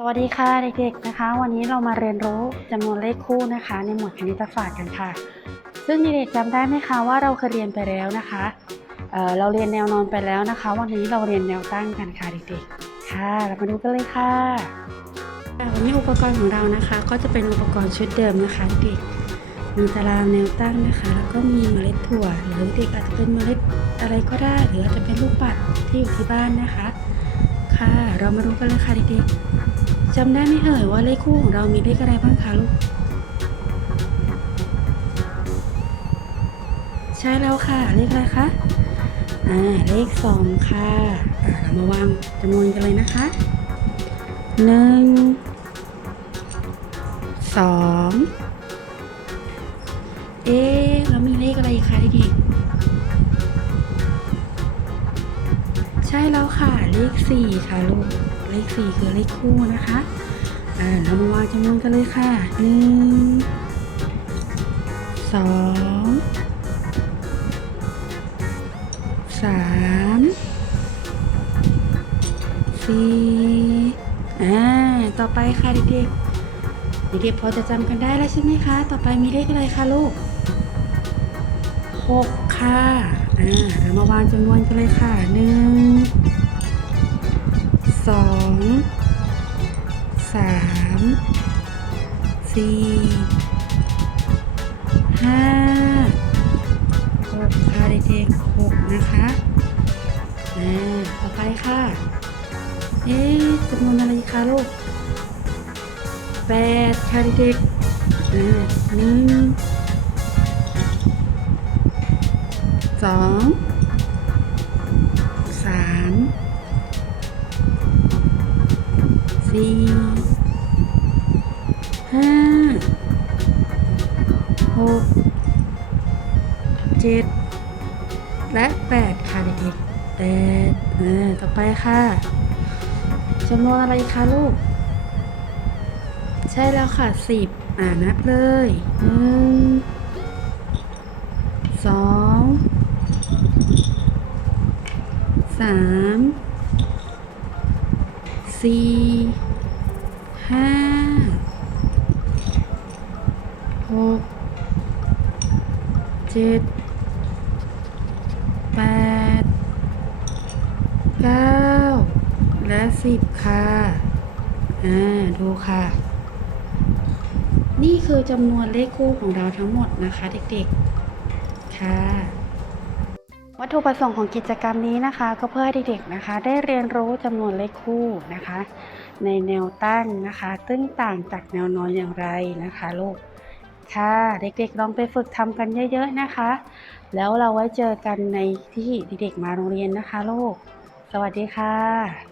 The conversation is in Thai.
สวัสดีค่ะเด็กๆนะคะ วันนี้เรามาเรียนรู้จำนวนเลขคู่นะคะ ในหมวดคณิตศาสตร์กันค่ะ ซึ่งเด็กๆจำได้ไหมคะว่าเราเคยเรียนไปแล้วนะคะเเราเรียนแนวนอนไปแล้วนะคะ วันนี้เราเรียนแนวตั้งกันค่ะเด็กๆค่ะ เรามาดูกันเลยค่ะค่ะวันนี้อุปกรณ์ของเรานะคะ ก็จะเป็นอุปกรณ์ชุดเดิมนะคะเด็กมีตารางแนวตั้งนะคะ แล้วก็มีเมล็ดถั่ว หรือเด็กอาจจะเป็นเมล็ดอะไรก็ได้ หรืออาจจะเป็นลูกปัดที่อยู่ที่บ้านนะคะ ค่ะ เรามาดูกันเลยค่ะเด็กๆ จำได้ไหมเอ่ยว่าเลขคู่ของเรามีเลขอะไรบ้างคะลูก ใช่แล้วค่ะ เลขอะไรคะ อ่า เลขสองค่ะอ่าเรามาวางจำนวนกันเลยนะคะหนึ่งสองเอ๊แล้วมีเลขอะไรคะเด็กๆใช่แล้วค่ะ เลขสี่ค่ะลูก เลขสี่คือเลขคู่นะคะ อ่าเรามาวางจำนวนกันเลยค่ะหนึ่งสองสามสี่อ่า ต่อไปค่ะเด็กๆ เด็กๆพอจะจำกันได้แล้วใช่ไหมคะ ต่อไปมีเลขอะไรคะลูกหกค่ะ อ่า เรามาวางจำนวนกันเลยค่ะหนึ่ง สองสามสี่ห้าหกค่ะเด็กๆหกนะคะอ่าต่อไปค่ะ เอ๊ะจำนวนอะไรคะลูกแปดค่ะเด็กๆอ่าหนึ่งสอง 7 และ 8 ค่ะเด็กๆแต่เออต่อไปค่ะจำนวนอะไรคะลูก ใช่แล้วค่ะ 10 อ่านับเลย 1 2 3สี่ห้าหกเจ็ด แปดเก้าและสิบค่ะ อ่า ดูค่ะ นี่คือจำนวนเลขคู่ของเราทั้งหมดนะคะ เด็กๆ ค่ะ วัตถุประสงค์ของกิจกรรมนี้นะคะ ก็เพื่อให้เด็กๆนะคะ ได้เรียนรู้จำนวนเลขคู่นะคะ ในแนวตั้งนะคะ ซึ่งต่างจากแนวนอนอย่างไรนะคะลูก ค่ะ เด็กๆลองไปฝึกทำกันเยอะๆนะคะ แล้วเราไว้เจอกันในที่เด็กๆมาโรงเรียนนะคะลูก สวัสดีค่ะ